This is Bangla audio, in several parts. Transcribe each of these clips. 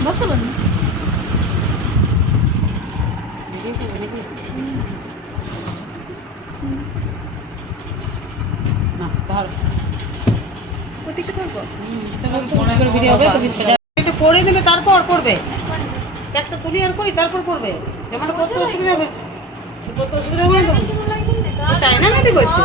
बस बन একটু করে নেবে তারপর করবে একটা তুলি আর করি তারপর করবে যেমন করতে অসুবিধা হবে করতে অসুবিধা হবে না চাই না মেয়েদি করছে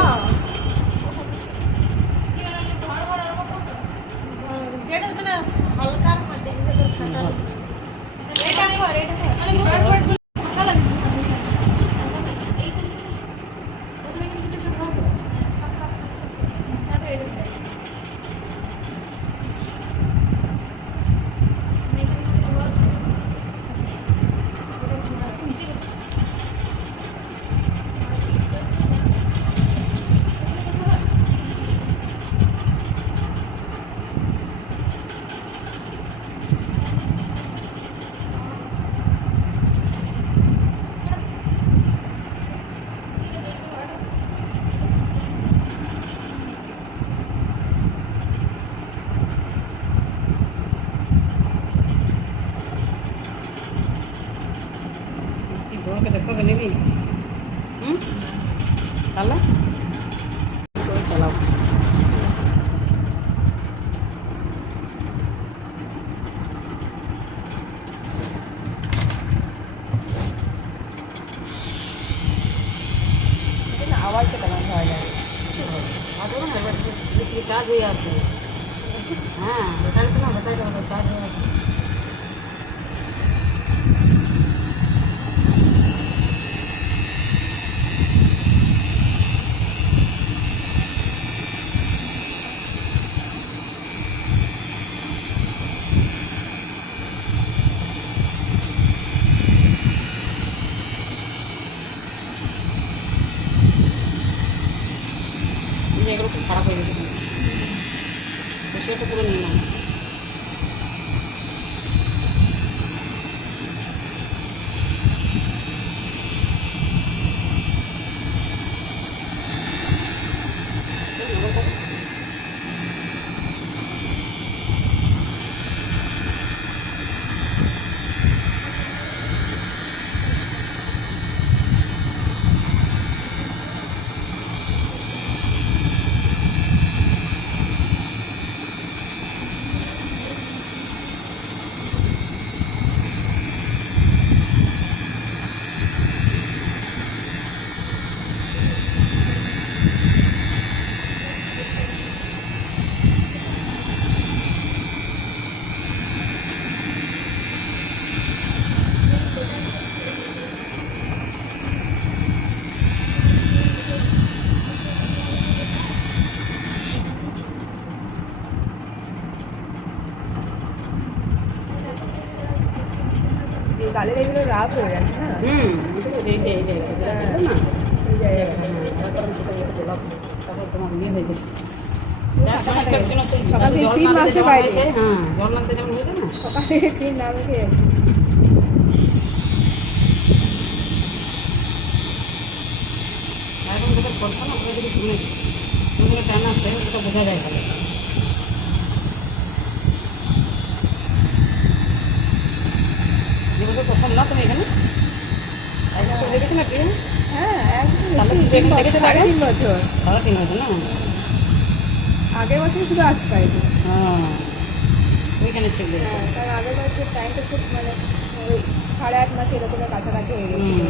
দেখো নিবি তাহলে চালাও আওয়াজটা কেমন হয় না চার্জ হয়ে আছে হ্যাঁ ব্যাটারি তো না ব্যাটারি চার্জ হয়ে আছে এগুলো খুব খারাপ হয়ে গেছে সেটা পুরো নিয়ে নাও গালের এগুলো রাফ হয়ে গেছে না তারপর তোমার ইয়ে হয়ে গেছে সকাল থেকে ক্রিম মাখতে পারি হ্যাঁ জল মাখতে যেমন হয়েছে না সকাল থেকে ক্রিম না মেখে গেছি এখন যেটা করছো না ওটা যদি তুমি টান আসে ওটা বোঝা যায় ভালো যেগুলো পছন্দ না তুমি এখানে একদম দেখেছো না ক্রিম হ্যাঁ একদম দেখেছো 3.5 বছর 3.5 বছর না আগের বছর শুধু আসতে পারিনি হ্যাঁ ওইখানে ছিল হ্যাঁ কারণ আগের বছর টাইমটা খুব মানে ওই 8.5 মাস এরকমের কাছাকাছি হয়ে গেছিল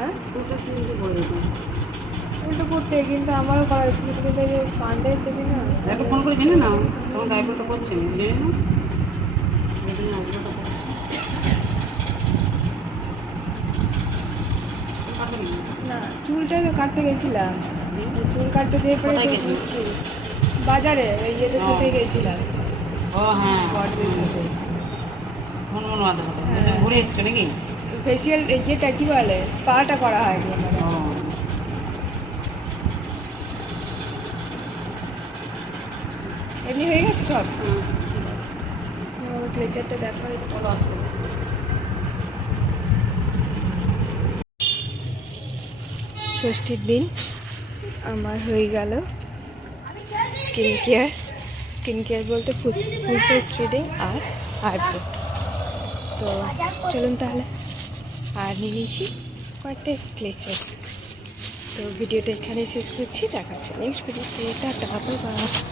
হ্যাঁ দুটো তিনটে করে দিতাম। উল্টো করতে, কিন্তু আমারও করা হচ্ছে কিন্তু এই যে কাণ্ডের দেবে না। একটু ফোন করে জেনে নাও তোমার আইব্রোটা করছে না, জেনে নাও যেদিন আইব্রোটা করছে। কাটবে না। না চুলটা তো কাটতে গেছিলাম, চুল কাটতে দিয়ে পরে কোথায় তো গেছিস? মুশকিল। বাজারে ওই ইয়েদের সাথে গেছিলাম, ও হ্যাঁ, বড়দের সাথে। মনমন মাদের সাথে হ্যাঁ। তুমি ঘুরে এসছো নাকি? ফেসিয়াল ইয়েটা কি বলে, স্পাটা করা হয় কি মানে। ও এমনি হয়ে গেছে সব। হুম, ঠিক আছে, তোমার ক্লেচারটা দেখা হয়। চলো আস্তে আস্তে। ষষ্ঠীর দিন আমার হয়ে গেল স্কিন কেয়ার বলতে ফুল ফেস থ্রেডিং আর আইব্রো। তো চলুন তাহলে, আর নিয়ে নিয়েছি কয়েকটা ক্লেচার। তো ভিডিওটা এখানে শেষ করছি, দেখা হচ্ছে নেক্সট ভিডিওতে। Tata bye bye.